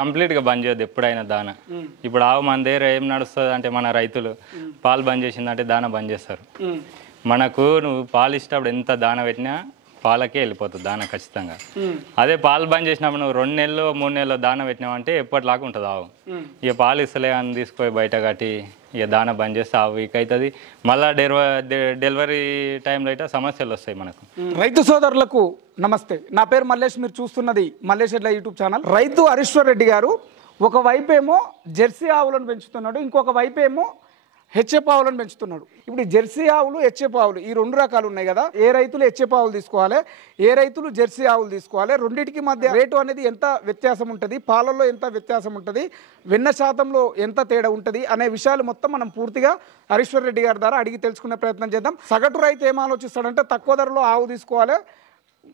కంప్లీట్గా బంద్ చేయొద్దు ఎప్పుడైనా దాన. ఇప్పుడు ఆవు మన దగ్గర ఏం నడుస్తుంది అంటే మన రైతులు పాలు బంద్ చేసిందంటే దాన బంద్ చేస్తారు. మనకు నువ్వు పాలు ఇచ్చినప్పుడు ఎంత దాన పెట్టినా పాలకే వెళ్ళిపోతుంది దాన ఖచ్చితంగా. అదే పాలు బంద్ చేసినప్పుడు నువ్వు 2 నెలలు 3 నెలలు దాన పెట్టినావంటే ఎప్పటిలాగా ఉంటుంది ఆవు. ఇక పాలు ఇస్తలే అని తీసుకుపోయి బయట కట్టి ఇక దాన బంద్ చేస్తే ఆవు వీక్ అవుతుంది. మళ్ళీ డెలివరీ టైంలో అయితే సమస్యలు వస్తాయి మనకు. రైతు సోదరులకు నమస్తే, నా పేరు మల్లేష్. మీరు చూస్తున్నది మల్లేష్ ఎడ్ల యూట్యూబ్ ఛానల్. రైతు హరీశ్వర్ రెడ్డి గారు ఒకవైపు ఏమో జెర్సీ ఆవులను పెంచుతున్నాడు, ఇంకొక వైపు ఏమో హెచ్ఎఫ్ ఆవులను పెంచుతున్నాడు. ఇప్పుడు జెర్సీ ఆవులు హెచ్ఎఫ్ ఆవులు ఈ 2 రకాలు ఉన్నాయి కదా. ఏ రైతులు హెచ్ఎఫ్ ఆవులు తీసుకోవాలి, ఏ రైతులు జెర్సీ ఆవులు తీసుకోవాలి, రెండింటికి మధ్య రేటు అనేది ఎంత వ్యత్యాసం ఉంటుంది, పాలల్లో ఎంత వ్యత్యాసం ఉంటుంది, వెన్న శాతంలో ఎంత తేడా ఉంటుంది అనే విషయాలు మొత్తం మనం పూర్తిగా హరీశ్వర్ రెడ్డి గారి ద్వారా అడిగి తెలుసుకునే ప్రయత్నం చేద్దాం. సగటు రైతు ఏం ఆలోచిస్తాడంటే తక్కువ ధరలో ఆవు తీసుకోవాలి,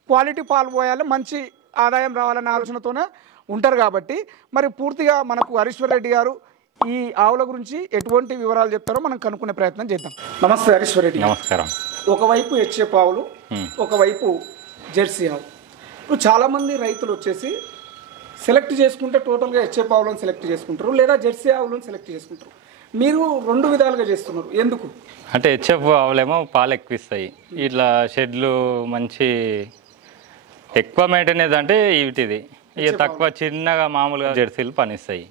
క్వాలిటీ పాలు పోయాలి, మంచి ఆదాయం రావాలనే ఆలోచనతోనే ఉంటారు. కాబట్టి మరి పూర్తిగా మనకు హరీశ్వర్ రెడ్డి గారు ఈ ఆవుల గురించి ఎటువంటి వివరాలు చెప్తారో మనం కనుక్కునే ప్రయత్నం చేద్దాం. నమస్తే హరీశ్వర్ రెడ్డి. నమస్కారం. ఒకవైపు హెచ్ఎఫ్ ఆవులు, ఒకవైపు జెర్సీ ఆవులు. ఇప్పుడు చాలామంది రైతులు వచ్చేసి సెలెక్ట్ చేసుకుంటే టోటల్గా హెచ్ఎఫ్ ఆవులను సెలెక్ట్ చేసుకుంటారు, లేదా జెర్సీ ఆవులను సెలెక్ట్ చేసుకుంటారు. మీరు 2 విధాలుగా చేస్తున్నారు, ఎందుకు? అంటే హెచ్ఎఫ్ ఆవులేమో పాలు ఎక్కువ ఇస్తాయి, ఇట్లా షెడ్లు మంచి ఎక్కువ మెయింటెనెన్స్ అంటే వీటిది. ఇక తక్కువ చిన్నగా మామూలుగా జెర్సీలు పనిస్తాయి.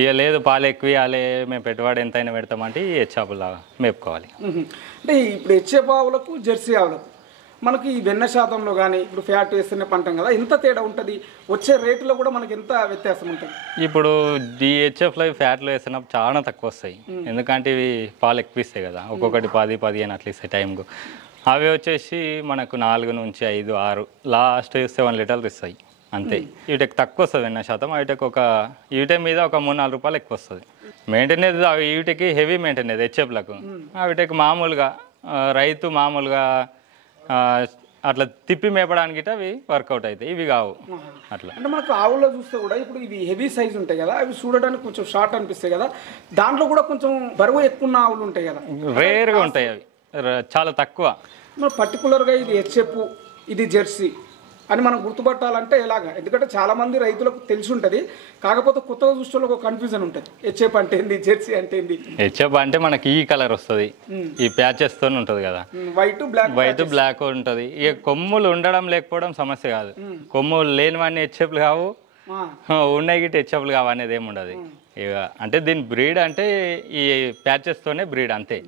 ఇక లేదు పాలు ఎక్కువ ఇవ్వాలి, మేము పెట్టుబడి ఎంతైనా పెడతామంటే ఈ హెచ్ఎఫ్లాగా మేపుకోవాలి. అంటే ఇప్పుడు హెచ్ఎఫ్ ఆవులకు జెర్సీ ఆవులకు మనకి ఈ వెన్న శాతంలో కానీ ఇప్పుడు ఫ్యాట్ వేస్తేనే పంటాం కదా, ఎంత తేడా ఉంటుంది, వచ్చే రేటులో కూడా మనకి ఎంత వ్యత్యాసం ఉంటుంది? ఇప్పుడు ఈ హెచ్ఎఫ్లో ఫ్యాట్లు వేసినప్పుడు చాలా తక్కువ వస్తాయి, ఎందుకంటే ఇవి పాలు ఎక్కువ ఇస్తాయి కదా, ఒక్కొక్కటి 10-15 అట్లా ఇస్తాయి టైంకు. అవి వచ్చేసి మనకు 4 నుంచి 5, 6 లాస్ట్ 7 లీటర్లు ఇస్తాయి అంతే. వీటికి తక్కువ వస్తుంది వెన్న శాతం, వీటి మీద ఒక 3-4 రూపాయలు ఎక్కువ వస్తుంది మెయింటెనెన్స్. వీటికి హెవీ మెయింటెనెన్స్ హెచ్ఎఫ్లకు. వీటికి మామూలుగా రైతు మామూలుగా అట్లా తిప్పి మేపడానికి అవి వర్కౌట్ అవుతాయి, ఇవి కావు అట్లా. అంటే మనకు ఆవుల్లో చూస్తే కూడా ఇప్పుడు ఇవి హెవీ సైజ్ ఉంటాయి కదా, అవి చూడడానికి కొంచెం షార్ట్ అనిపిస్తాయి కదా, దాంట్లో కూడా కొంచెం బరువు ఎక్కువ ఉన్న ఆవులు ఉంటాయి కదా, రేర్గా ఉంటాయి అవి, చాలా తక్కువ. పర్టికులర్గా ఇది హెచ్ఎఫ్ ఇది జెర్సీ అని మనం గుర్తుపట్టాలంటే ఎలాగా? ఎందుకంటే చాలా మంది రైతులకు తెలిసి ఉంటుంది, కాకపోతే కొత్తగా చూస్తే ఒక కన్ఫ్యూజన్ ఉంటుంది, హెచ్ఎఫ్ అంటే ఏంది, జెర్సీ అంటే ఏంది. హెచ్ఎఫ్ అంటే మనకి ఈ కలర్ వస్తుంది, ఈ ప్యాచెస్ తో ఉంటుంది కదా, వైట్ బ్లాక్ ఉంటుంది. ఇక కొమ్ములు ఉండడం లేకపోవడం సమస్య కాదు, కొమ్ములు లేనివన్నీ హెచ్ఎఫ్లు కావు, ఉన్నాయి గిట్ట హెచ్ఎఫ్లు కావు అనేది ఏమి ఉండదు. ఇక అంటే దీని బ్రీడ్ అంటే ఈ ప్యాచెస్ తోనే బ్రీడ్ అంతే.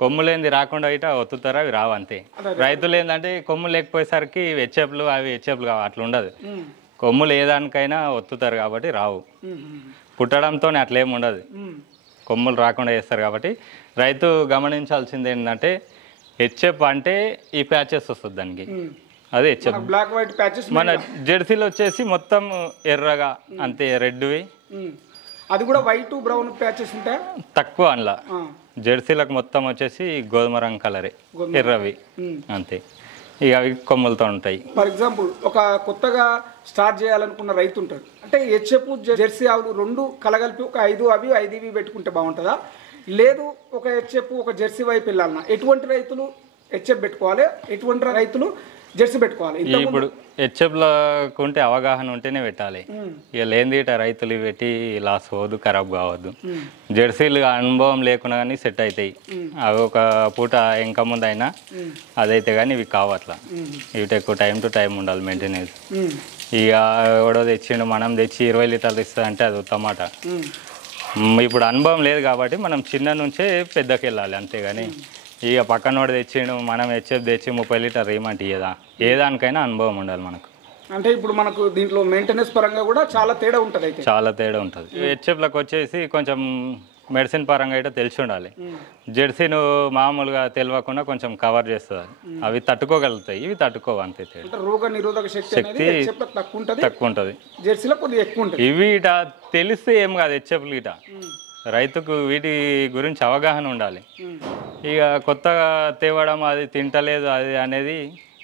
కొమ్ములు ఏంది రాకుండా ఇట ఒత్తుతారు, అవి రావు అంతే. రైతులు ఏంటంటే కొమ్ము లేకపోయేసరికి హెచ్ఎఫ్లు అవి హెచ్ఎఫ్లు కావు, అట్లా ఉండదు. కొమ్ములు ఏదానికైనా ఒత్తుతారు కాబట్టి రావు, పుట్టడంతో అట్లేం ఉండదు, కొమ్ములు రాకుండా చేస్తారు. కాబట్టి రైతు గమనించాల్సింది ఏంటంటే హెచ్ఎఫ్ అంటే ఈ ప్యాచెస్ వస్తుంది దానికి, అదే హెచ్ఎఫ్. Black white patches. మన జెర్సీలు వచ్చేసి మొత్తం ఎర్రగా అంతే, రెడ్వి, అది కూడా వైట్ బ్రౌన్ ప్యాచెస్ ఉంటాయి తక్కువ. అందులో జెర్సీలకు మొత్తం వచ్చేసి గోధుమ రంగు కలరే, ఎర్రవి అంతే. ఇక అవి కొమ్ములతో ఉంటాయి. ఫర్ ఎగ్జాంపుల్ ఒక కొత్తగా స్టార్ట్ చేయాలనుకున్న రైతు ఉంటాడు అంటే హెచ్ఎఫ్ జెర్సీ ఆవులు 2 కలగలిపి ఒక 5 అవి 5 ఇవి పెట్టుకుంటే బాగుంటుందా, లేదు ఒక హెచ్ఎఫ్ ఒక జెర్సీ వైపు వెళ్ళాలన్నా ఎటువంటి రైతులు హెచ్ఎఫ్ పెట్టుకోవాలి, ఎటువంటి రైతులు జెర్సీ పెట్టుకోవాలి? ఇప్పుడు హెచ్ఎఫ్లకు ఉంటే అవగాహన ఉంటేనే పెట్టాలి, ఇక లేని రైతులు పెట్టి లాస్ అవ్వద్దు, ఖరాబ్ కావద్దు. జెర్సీలు అనుభవం లేకుండా కానీ సెట్ అవుతాయి, అవి ఒక పూట ఇంకా ముందు అయినా అదైతే కానీ ఇవి కావట్లా. వీటి ఎక్కువ టైం టు టైం ఉండాలి మెయింటెనెన్స్. ఇక ఎవడో తెచ్చిండు మనం తెచ్చి 20 లీటర్లు ఇస్తుంది అంటే అది టమాట. ఇప్పుడు అనుభవం లేదు కాబట్టి మనం చిన్న నుంచే పెద్దకి వెళ్ళాలి అంతేగాని ఇక పక్కనోడు తెచ్చిండు మనం హెచ్ఎఫ్ తెచ్చి 30 లీటర్ ఏమంటే ఏదానికైనా అనుభవం ఉండాలి మనకు. అంటే ఇప్పుడు మనకు దీంట్లో మెయింటెనెన్స్ పరంగా కూడా చాలా తేడా ఉంటుంది, అయితే చాలా తేడా ఉంటుంది. హెచ్ఎఫ్లకు వచ్చేసి కొంచెం మెడిసిన్ పరంగా అయితే తెలిసి ఉండాలి. జెర్సీను మామూలుగా తెలియకుండా కొంచెం కవర్ చేస్తుంది, అవి తట్టుకోగలుగుతాయి, ఇవి తట్టుకోవు అంతే. రోగ నిరోధక శక్తి తక్కువ ఉంటుంది, జెర్సీలో కొద్దిగా ఎక్కువ ఉంటుంది. ఇవి ఇట తెలిస్తే ఏం కాదు హెచ్ఎఫ్లు ఇట, రైతుకు వీటి గురించి అవగాహన ఉండాలి. ఇక కొత్తగా తేవడం అది తింటలేదు అది అనేది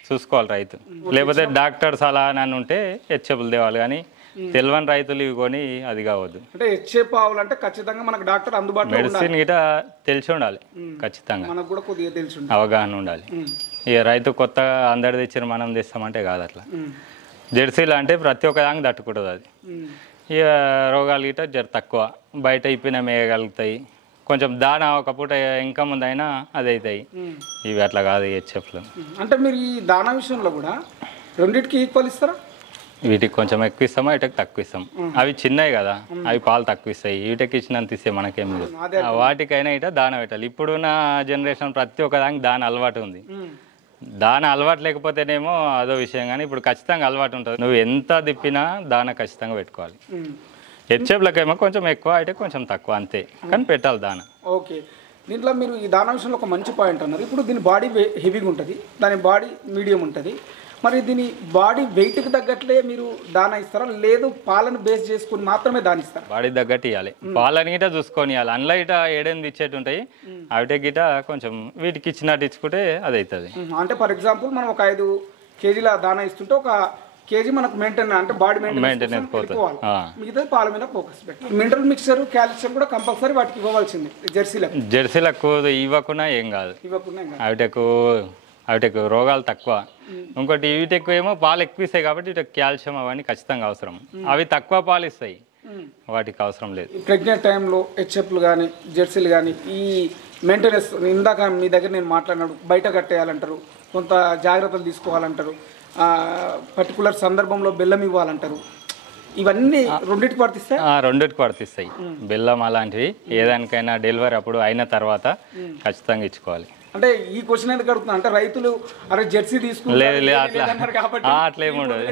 చూసుకోవాలి రైతు, లేకపోతే డాక్టర్ సలహా అని ఉంటే హెచ్ఎఫ్లు తేవాలి, కానీ తెలియని రైతులు ఇవి కొని అది కావద్దు. అంటే హెచ్ఎఫ్ ఆవులంటే ఖచ్చితంగా మనకు డాక్టర్ అందుబాటులో మెడిసిన్ గిట తెలిసి ఉండాలి, ఖచ్చితంగా మనకు కూడా కొద్దిగా తెలిసి ఉండాలి, అవగాహన ఉండాలి. ఇక రైతు కొత్తగా అందరు తెచ్చిన మనం తెస్తామంటే కాదు అట్లా. జెర్సీలు అంటే ప్రతి ఒక్క దానికి తట్టుకుంటుంది అది. ఇక రోగాలు గిట్ట జర తక్కువ, బయట ఇప్పిన మేయగలుగుతాయి. కొంచెం దాన ఒక పూట ఇంకా ముందు అయినా అది అవుతాయి. ఇవి అట్లా కాదు హెచ్ఎఫ్లు. అంటే మీరు ఈ దానా విషయంలో కూడా రెండింటికి ఈక్వల్ ఇస్తారా? వీటికి కొంచెం ఎక్కువ ఇస్తామా, వీటికి తక్కువ ఇస్తాం. అవి చిన్నవి కదా, అవి పాలు తక్కువ ఇస్తాయి. వీటికి ఇచ్చినంత ఇస్తే మనకేం లేదు. వాటికైనా ఇట దాన పెట్టాలి. ఇప్పుడున్న జనరేషన్ ప్రతి ఒక్క దానికి దాని అలవాటు ఉంది. దాన అలవాటు లేకపోతేనేమో అదో విషయం, కానీ ఇప్పుడు ఖచ్చితంగా అలవాటు ఉంటుంది. నువ్వు ఎంత తిప్పినా దాన ఖచ్చితంగా పెట్టుకోవాలి. హెచ్ఎఫ్లకేమో కొంచెం ఎక్కువ, అయితే కొంచెం తక్కువ అంతే, కానీ పెట్టాలి దాన. ఓకే, దీంట్లో మీరు ఈ దాన విషయంలో ఒక మంచి పాయింట్ అన్నారు. ఇప్పుడు దీని బాడీ హెవీగా ఉంటుంది, దాని బాడీ మీడియం ఉంటుంది. మరి దీని బాడీ వెయిట్కి తగ్గట్లే మీరు దానా ఇస్తారా, లేదు పాలను బేస్ చేసుకుని మాత్రమే దాని ఇస్తారా? బాడీ తగ్గట్టు ఇవ్వాలి, పాలని గిట చూసుకొని ఇవ్వాలి. అందులో ఇట 7-8 ఇచ్చేటి ఉంటాయి, అవిటే గిట కొంచెం వీటికి ఇచ్చినట్టు ఇచ్చుకుంటే అది అవుతుంది. అంటే ఫర్ ఎగ్జాంపుల్ మనం ఒక 5 కేజీల దానా ఇస్తుంటే ఒక కేజీ మనకు మెయింటైన్ అంటే బాడీ మెయింటెనెన్స్ పోతుంది, మిగతా పాల మీద ఫోకస్ పెట్టి. మినరల్ మిక్చర్, కాల్షియం కూడా కంపల్సరీ వాటికి ఇవ్వవలసింది. జెర్సీలకు ఇవ్వకుండా ఏం కాదు, వీటికి రోగాలు తక్కువ. ఇంకోటి వీటికి ఏమో పాలు ఎక్కువ ఇస్తాయి కాబట్టి వీటికి కాల్షియం అవన్నీ ఖచ్చితంగా అవసరం. అవి తక్కువ పాలు ఇస్తాయి, వాటికి అవసరం లేదు. ప్రెగ్నెంట్ టైంలో హెచ్ఎఫ్లు కానీ జెర్సీలు కానీ ఈ మెయింటెనెన్స్ ఇందాక మీ దగ్గర నేను మాట్లాడినాడు, బయట కట్టేయాలంటారు, కొంత జాగ్రత్తలు తీసుకోవాలంటారు, పర్టికులర్ సందర్భంలో బెల్లం ఇవ్వాలంటారు. ఇవన్నీ రెండింటికి వర్తిస్తాయి? రెండింటికి వర్తిస్తాయి. బెల్లం అలాంటివి ఏదానికైనా డెలివరీ అప్పుడు అయిన తర్వాత ఖచ్చితంగా ఇచ్చుకోవాలి. అంటే ఈ క్వశ్చన్ ఎందుకు అడుగుతున్నా అంటే రైతులు అరే జెర్సీ లేదు అట్లా ఏమి ఉండదు.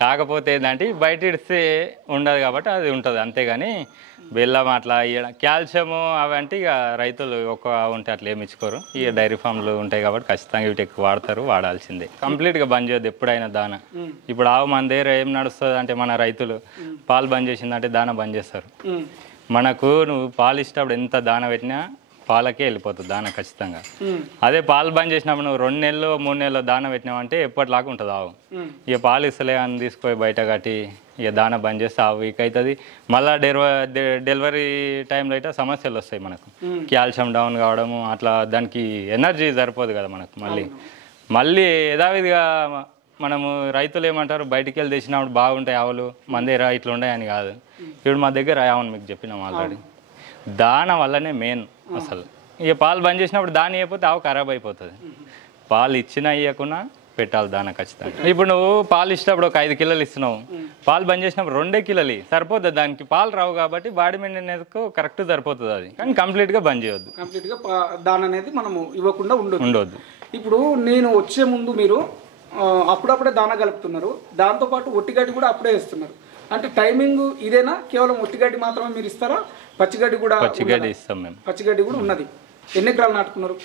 కాకపోతే ఏంటంటే బయట ఇడిస్తే ఉండదు కాబట్టి అది ఉంటుంది, అంతేగాని బెల్లం అట్లా కాల్షియము అవంటే ఇక రైతులు ఒక ఉంటే అట్లా ఏమి ఇచ్చుకోరు. ఇక డైరీ ఫామ్లు ఉంటాయి కాబట్టి ఖచ్చితంగా వీటి ఎక్కువ వాడతారు, వాడాల్సిందే. కంప్లీట్గా బంద్ చేయొద్దు ఎప్పుడైనా దాన. ఇప్పుడు ఆవు మన దగ్గర ఏం నడుస్తుంది అంటే మన రైతులు పాలు బంద్ చేసిందంటే దాన బంద్ చేస్తారు. మనకు నువ్వు పాలు ఇచ్చినప్పుడు ఎంత దాన పెట్టినా పాలకే వెళ్ళిపోతుంది దాన ఖచ్చితంగా. అదే పాలు బంద్ చేసినప్పుడు నువ్వు 2 నెలలు 3 నెలలు దాన పెట్టినావంటే ఎప్పటిలాగా ఉంటుంది ఆవు. ఇక పాలు ఇస్తలే అని తీసుకొని బయట కట్టి ఇక దాన బంద్ చేస్తే ఆవు వీక్ అవుతుంది. మళ్ళీ డెలివరీ టైంలో అయితే సమస్యలు వస్తాయి మనకు, కాల్షియం డౌన్ కావడము అట్లా. దానికి ఎనర్జీ సరిపోదు కదా మనకు. మళ్ళీ యథావిధిగా మనము రైతులు ఏమంటారు, బయటికి వెళ్ళి తెచ్చినప్పుడు బాగుంటాయి ఆవులు, మన దగ్గర ఇట్లా ఉన్నాయని కాదు. ఇప్పుడు మా దగ్గర ఆవును మీకు చెప్పినాం ఆల్రెడీ, దాన వల్లనే మెయిన్ అసలు. ఇక పాలు బంద్ చేసినప్పుడు దాని అయిపోతే ఆవు ఖరాబ్ అయిపోతుంది. పాలు ఇచ్చినా ఇవ్వకుండా పెట్టాలి దాన ఖచ్చితంగా. ఇప్పుడు నువ్వు పాలు ఇచ్చినప్పుడు ఒక 5 కిలోలు ఇస్తున్నావు, పాలు బంద్ చేసినప్పుడు 2 కిలోలు సరిపోతుంది. దానికి పాలు రావు కాబట్టి బాడీ మెయింటెనెన్స్ కరెక్ట్ సరిపోతుంది అది, కానీ కంప్లీట్గా బంద్ చేయొద్దు. కంప్లీట్గా దాన అనేది మనము ఇవ్వకుండా ఉండొద్దు. ఇప్పుడు నేను వచ్చే ముందు మీరు అప్పుడప్పుడే దాన కలుపుతున్నారు, దాంతోపాటు ఒట్టిగడ్డి కూడా అప్పుడే ఇస్తున్నారు. అంటే టైమింగ్ ఇదేనా, కేవలం ఒట్టిగడ్డి మాత్రమే మీరు ఇస్తారా, పచ్చిగడ్డి కూడా? పచ్చిగడ్డి ఇస్తాం మేము. పచ్చిగడ్డి కూడా ఉన్నది. ఎన్ని ఎకరాలు నాటుకున్నారు?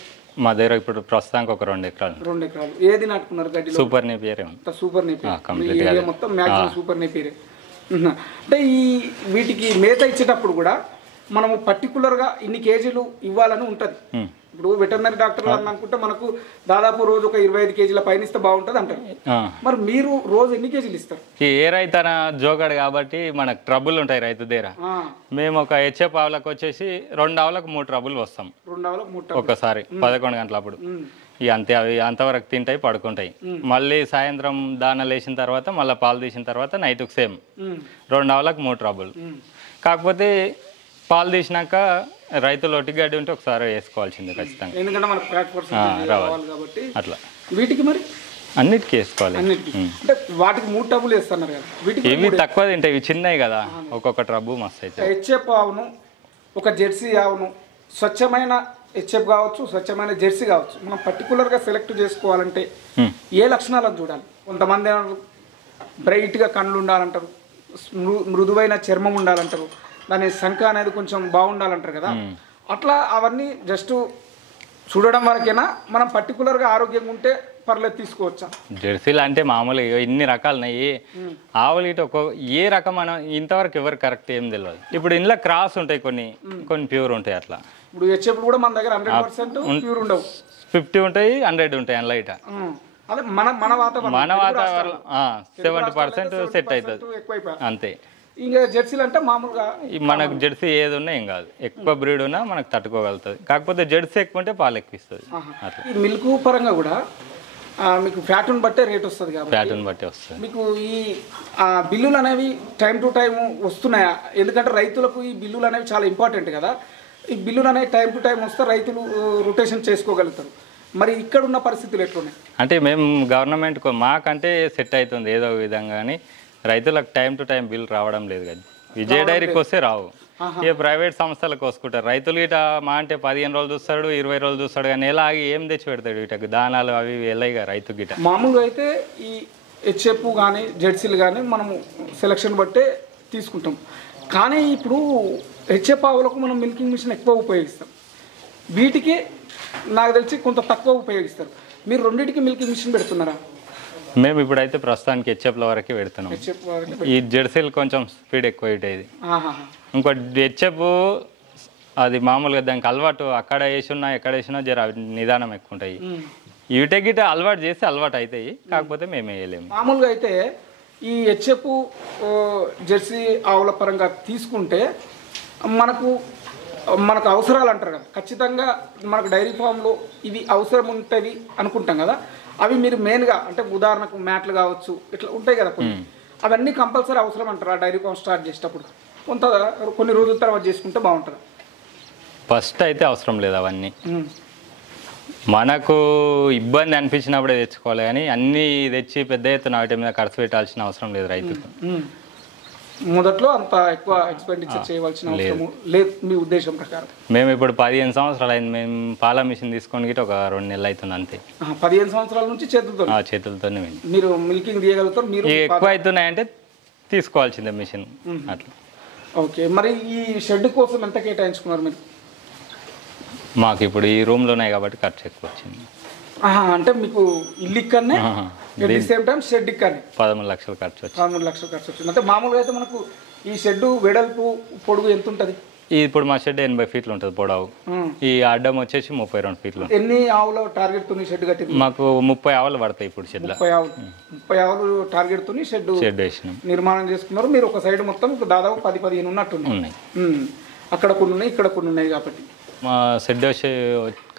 మా దగ్గర ఇప్పుడు ప్రస్తుతానికి ఒక 2 ఎకరాలు. 2 ఎకరాలు. ఏది నాటుకున్నారు గడ్డి? Super Napier. సూపర్ నేపియర్ మొత్తం మ్యాక్సిమం సూపర్ నేపియర్. అంటే ఈ వీటికి మేత ఇచ్చేటప్పుడు కూడా మనము పర్టికులర్గా ఇన్ని కేజీలు ఇవ్వాలని ఉంటుంది. ఇప్పుడు వెటర్నరీ డాక్టర్ అనుకుంటే మనకు దాదాపు రోజు ఒక 25 కేజీల పైన ఇస్తే బాగుంటుంది అంటారు. మరి మీరు రోజు ఎన్ని కేజీలు ఇస్తారు? ఏ రైతన జోగాడు కాబట్టి మనకు ట్రబుల్ ఉంటాయి రైతు దగ్గర. మేము ఒక హెచ్ఎఫ్ ఆవులకు వచ్చేసి 2 ఆవులకు 3 ట్రబుల్ వస్తాం 2 ఆవులకు 3 ఒకసారి 11 గంటలప్పుడు. ఇక అంతే, అవి అంతవరకు తింటాయి, పడుకుంటాయి. మళ్ళీ సాయంత్రం దాన లేచిన తర్వాత మళ్ళీ పాలు తీసిన తర్వాత నైట్కి సేమ్ 2 ఆవులకు 3 ట్రబుల్. కాకపోతే పాలు తీసినాక రైతులు ఒట్టిగడ్డి ఉంటే ఒకసారి వేసుకోవాల్సిందే ఖచ్చితంగా, ఎందుకంటే మనకు రావాలి కాబట్టి. అట్లా వీటికి మరి అన్నిటికీ వేసుకోవాలి. అంటే వాటికి 3 టబ్బులు వేస్తున్నారు కదా, వీటికి ఇవి తక్కువ తింటాయి, ఇవి చిన్నవి కదా, ఒక్కొక్క ట్రబ్బు మస్తు అయితే. హెచ్ఎఫ్ ఆవును, ఒక జెర్సీ ఆవును, స్వచ్ఛమైన హెచ్ఎఫ్ కావచ్చు, స్వచ్ఛమైన జెర్సీ కావచ్చు, మనం పర్టికులర్గా సెలెక్ట్ చేసుకోవాలంటే ఏ లక్షణాలను చూడాలి? కొంతమంది బ్రైట్గా కళ్ళు ఉండాలంటారు, మృదువైన చర్మం ఉండాలంటారు, దాని సంఖ అనేది కొంచెం బాగుండాలంటారు కదా. అట్లా అవన్నీ జస్ట్ చూడడం వరకేనా, మనం పర్టికులర్గా ఆరోగ్యంగా ఉంటే పర్లేదు తీసుకోవచ్చా? జెర్సీలు అంటే మామూలుగా ఇన్ని రకాలు ఉన్నాయి. ఆవులు ఇటు ఏ రకం మనం ఇంతవరకు ఎవరు కరెక్ట్ ఏం తెలియదు. ఇప్పుడు ఇంట్లో క్రాస్ ఉంటాయి, కొన్ని ప్యూర్ ఉంటాయి అట్లా. ఇప్పుడు హెచ్ఎఫ్ కూడా మన దగ్గర 100% ప్యూర్ ఉండవు, 50 ఉంటాయి, 100 ఉంటాయి అందులో. ఇట అదే మన వాతావరణం 70% సెట్ అవుతుంది అంతే. ఇంకా జెర్సీలు అంటే మామూలుగా మనకు జెర్సీ ఏది ఉన్నా ఏం కాదు, ఎక్కువ బ్రీడ్ ఉన్నా మనకు తట్టుకోగలుగుతుంది. కాకపోతే జెర్సీ ఎక్కువ ఉంటే పాలు ఎక్కువ ఇస్తుంది. ఈ మిల్క్ పరంగా కూడా మీకు ఫ్యాట్ను బట్టే రేట్ వస్తుంది కాబట్టి ఫ్యాట్ని బట్టి వస్తుంది. మీకు ఈ బిల్లులు అనేవి టైం టు టైం వస్తున్నాయా? ఎందుకంటే రైతులకు ఈ బిల్లులు అనేవి చాలా ఇంపార్టెంట్ కదా. ఈ బిల్లులు అనేవి టైం టు టైం వస్తే రైతులు రొటేషన్ చేసుకోగలుగుతారు. మరి ఇక్కడ ఉన్న పరిస్థితులు ఎట్లున్నాయి? అంటే మేము గవర్నమెంట్ మాకంటే సెట్ అవుతుంది ఏదో విధంగా, కానీ రైతులకు టైం టు టైం బిల్ రావడం లేదు కదా. విజయ డైరీకి వస్తే రావు, ఇక ప్రైవేట్ సంస్థలకు వసుకుంటారు. రైతులు ఇట మా అంటే 15 రోజులు చూస్తాడు, 20 రోజులు చూస్తాడు, కానీ ఎలా ఆగి ఏం తెచ్చి పెడతాడు వీటికి దానాలు అవి వెళ్ళాయిగా రైతు గిట. మామూలుగా అయితే ఈ హెచ్ఎఫ్ కానీ జెర్సీలు కానీ మనము సెలక్షన్ బట్టే తీసుకుంటాం. కానీ ఇప్పుడు హెచ్ఎఫ్ ఆవులకు మనం మిల్కింగ్ మిషన్ ఎక్కువ ఉపయోగిస్తాం, వీటికి నాకు తెలిసి కొంత తక్కువ ఉపయోగిస్తారు. మీరు రెండింటికి మిల్కింగ్ మిషన్ పెడుతున్నారా? మేము ఇప్పుడైతే ప్రస్తుతానికి హెచ్ఎఫ్ల వరకే పెడుతున్నాం. ఈ జెర్సీలు కొంచెం స్పీడ్ ఎక్కువ ఇది. ఇంకో హెచ్ఎఫ్ అది మామూలుగా దానికి అలవాటు, అక్కడ వేసున్నా ఎక్కడ వేసినా జర నిదానం ఎక్కువ ఉంటాయి. వీటి గిట అలవాటు చేస్తే అలవాటు అవుతాయి, కాకపోతే మేము వేయలేము. మామూలుగా అయితే ఈ హెచ్ఎఫ్ జెర్సీ ఆవుల పరంగా తీసుకుంటే మనకు అవసరాలు అంటారు కదా, ఖచ్చితంగా మనకు డైరీ ఫామ్లో ఇవి అవసరం ఉంటుంది అనుకుంటాం కదా. అవి మీరు మెయిన్గా అంటే ఉదాహరణకు మ్యాట్లు కావచ్చు ఇట్లా ఉంటాయి కదా కొన్ని, అవన్నీ కంపల్సరీ అవసరం అంటారు ఆ డైరీ ఫామ్ స్టార్ట్ చేసేటప్పుడు? కొన్ని రోజుల తర్వాత చేసుకుంటే బాగుంటుంది. ఫస్ట్ అయితే అవసరం లేదు అవన్నీ, మనకు ఇబ్బంది అనిపించినప్పుడే తెచ్చుకోవాలి, కానీ అన్నీ తెచ్చి పెద్ద ఎత్తున వాటి మీద ఖర్చు పెట్టాల్సిన అవసరం లేదు రైతుకు. మొదట్లో అంత ఎక్కువ ఎక్స్పెండిచర్ చేయవలసిన అవసరం లేదు మీ ఉద్దేశం ప్రకారం? మేము ఇప్పుడు 15 సంవత్సరాలు అయింది, మేము పాల మిషన్ తీసుకొని గిట్ట ఒక 2 నెలలు అవుతుంది అంతే. 15 సంవత్సరాల నుంచి చేతులతోనే మీరు మిల్కింగ్ తీయగలుగుతారు. మీరు ఎక్కువ అవుతున్నాయంటే తీసుకోవాల్సిందే మిషన్ అట్లా. ఓకే, మరి ఈ షెడ్ కోసం ఎంత కేటాయించుకున్నారు మీరు? మాకు ఇప్పుడు ఈ రూమ్లో ఉన్నాయి కాబట్టి ఖర్చు ఎక్కువ వచ్చింది. అంటే మీకు ఇల్లు ఇక్కడనే, సేమ్ టైం షెడ్ ఇక్కడనే 13 లక్షలు ఖర్చు వచ్చింది. 13 లక్షలు ఖర్చు వచ్చింది. అంటే మామూలుగా అయితే మనకు ఈ షెడ్ వెడల్పు పొడుగు ఎంత ఉంటుంది? ఇప్పుడు మా షెడ్ 80 ఫీట్లు ఉంటుంది పొడవు, ఈ అడ్డం వచ్చేసి 32 ఫీట్లు. ఎన్ని ఆవుల టార్గెట్ తో షెడ్ కట్టింది? మాకు 30 ఆవులు పడతాయి ఇప్పుడు షెడ్. 30 ఆవులు టార్గెట్ తో షెడ్ వేసినాం, నిర్మాణం చేసుకున్నారు. మీరు ఒక సైడ్ మొత్తం దాదాపు 10-15 ఉన్నట్టున్నాయి. అక్కడ కొన్ని ఉన్నాయి, ఇక్కడ కొన్ని ఉన్నాయి కాబట్టి మా షెడ్ వచ్చి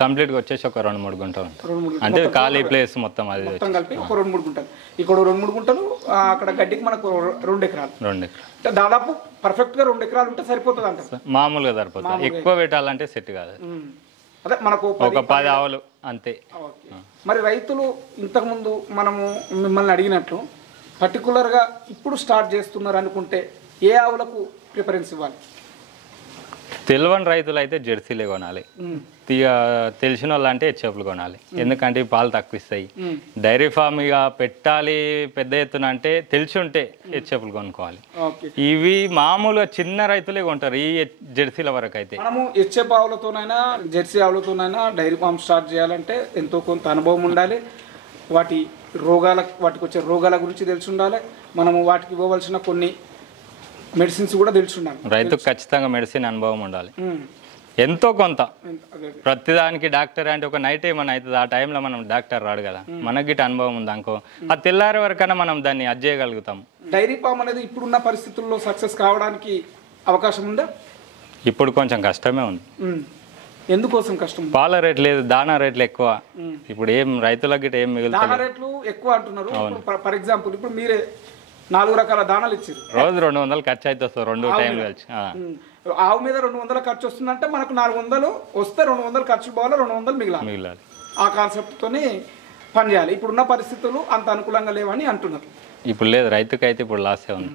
కంప్లీట్గా వచ్చేసి ఒక 2-3 గుంటలు ఉంటుంది. అంటే ఖాళీ ప్లేస్ మొత్తం అది మొత్తం కలిపి ఒక 2-3 గుంటలు. ఇక్కడ 2-3 గుంటలు, అక్కడ గడ్డికి మనకు 2 ఎకరాలు. 2 ఎకరాలు దాదాపు పర్ఫెక్ట్ గా 2 ఎకరాలు ఉంటే సరిపోతుంది అంట. మామూలుగా సరిపోతుంది, ఎక్కువ పెట్టాలంటే సెట్ కాదు. అదే మనకు ఒక 10 ఆవులు అంతే. మరి రైతులు ఇంతకుముందు మనము మిమ్మల్ని అడిగినట్లు పర్టికులర్గా ఇప్పుడు స్టార్ట్ చేస్తున్నారు అనుకుంటే ఏ ఆవులకు ప్రిఫరెన్స్ ఇవ్వాలి? తెలియని రైతులు అయితే జెర్సీలే కొనాలి, తెలిసిన వాళ్ళు అంటే హెచ్ఎఫ్లు కొనాలి. ఎందుకంటే పాలు తక్కువ ఇస్తాయి. డైరీ ఫామ్ ఇక పెట్టాలి పెద్ద ఎత్తున అంటే తెలిసి ఉంటే హెచ్ఎఫ్లు కొనుక్కోవాలి. ఇవి మామూలుగా చిన్న రైతులే కొంటారు ఈ జెర్సీల వరకు. అయితే మనము హెచ్ఎఫ్ ఆవులతోనైనా జెర్సీ ఆవులతోనైనా డైరీ ఫామ్ స్టార్ట్ చేయాలంటే ఎంతో కొంత అనుభవం ఉండాలి. వాటికి వచ్చే రోగాల గురించి తెలిసి ఉండాలి. మనము వాటికి ఇవ్వవలసిన కొన్ని మెడిసిన్స్ కూడా తెలిసి ఉండాలి. రైతుకు ఖచ్చితంగా మెడిసిన్ అనుభవం ఉండాలి ఎంతో కొంత. ప్రతిదానికి డాక్టర్ అంటే ఒక నైట్ ఏమన్నా అవుతుంది, ఆ టైంలో మనం డాక్టర్ రాడు కదా, మనకి గిట్ట అనుభవం ఉంది అనుకో, ఆ తెల్లారి వరకైనా మనం దాన్ని అది చేయగలుగుతాం. డైరీ ఫామ్ అనేది ఇప్పుడున్న పరిస్థితుల్లో సక్సెస్ కావడానికి అవకాశం ఉందా? ఇప్పుడు కొంచెం కష్టమే ఉంది. ఎందుకోసం కష్టం? పాల రేట్ లేదు, దానా రేట్లు ఎక్కువ. ఇప్పుడు ఏం రైతులకు గిట్ట ఏం మిగులుతుంది, దానా రేట్లు ఎక్కువ అంటున్నారు. ఫర్ ఎగ్జాంపుల్ ఇప్పుడు మీరే 4 రకాల దానాలు ఇచ్చారు, రోజు 200 ఖర్చు అయితే వస్తుంది 2 టైంలు కలిసి. ఆవు మీద 200 ఖర్చు వస్తుందంటే మనకు 400 వస్తే 200 ఖర్చు పోవాలి, 200 మిగిలాలి. ఆ కాన్సెప్ట్తోనే పని చేయాలి. ఇప్పుడున్న పరిస్థితులు అంత అనుకూలంగా లేవని అంటున్నారు. ఇప్పుడు లేదు, రైతుకి అయితే ఇప్పుడు లాసే ఉంది.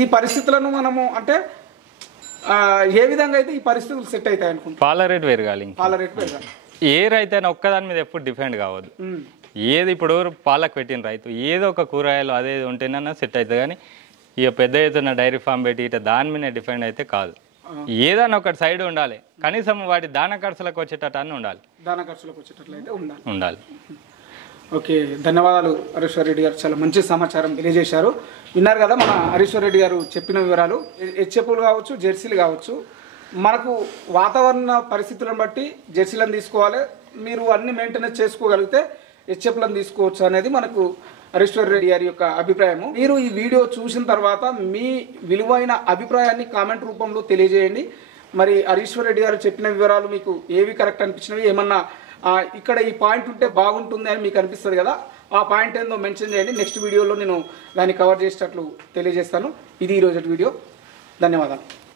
ఈ పరిస్థితులను మనము అంటే ఏ విధంగా అయితే ఈ పరిస్థితులు సెట్ అవుతాయి అనుకుంటా? పాల రేట్ పెరగాలి. పాల రేట్ పెరగాలి. ఏ రైతు అయినా ఒక్కదాని మీద ఎప్పుడు డిపెండ్ కావద్దు. ఏది ఇప్పుడు పాలకు పెట్టిన రైతు ఏదో ఒక కూరగాయలు అదే ఉంటేనన్నా సెట్ అవుతుంది, కానీ ఇక పెద్ద ఎత్తున డైరీ ఫామ్ పెట్టి ఇట్లా దాని మీద డిపెండ్ అయితే కాదు. ఏదైనా ఒకటి సైడ్ ఉండాలి, కనీసం వాటి దాన ఖర్చులకు వచ్చేటట్టు అన్నీ ఉండాలి. దాన ఖర్చులకు వచ్చేటట్లయితే ఉండాలి. ఓకే, ధన్యవాదాలు హరీశ్వర్ రెడ్డి గారు, చాలా మంచి సమాచారం తెలియజేశారు. విన్నారు కదా మన హరీశ్వర్ రెడ్డి గారు చెప్పిన వివరాలు. హెచ్ఎఫ్లు కావచ్చు, జెర్సీలు కావచ్చు, మనకు వాతావరణ పరిస్థితులను బట్టి జెర్సీలను తీసుకోవాలి. మీరు అన్ని మెయింటెనెన్స్ చేసుకోగలిగితే హెచ్ఎఫ్లను తీసుకోవచ్చు అనేది మనకు హరీశ్వర్ రెడ్డి గారి యొక్క అభిప్రాయము. మీరు ఈ వీడియో చూసిన తర్వాత మీ విలువైన అభిప్రాయాన్ని కామెంట్ రూపంలో తెలియజేయండి. మరి హరీశ్వర్ రెడ్డి గారు చెప్పిన వివరాలు మీకు ఏవి కరెక్ట్ అనిపించినవి, ఏమన్నా ఇక్కడ ఈ పాయింట్ ఉంటే బాగుంటుంది అని మీకు అనిపిస్తుంది కదా, ఆ పాయింట్ ఏందో మెన్షన్ చేయండి. నెక్స్ట్ వీడియోలో నేను దాన్ని కవర్ చేసేటట్లు తెలియజేస్తాను. ఇది ఈరోజు వీడియో. ధన్యవాదాలు.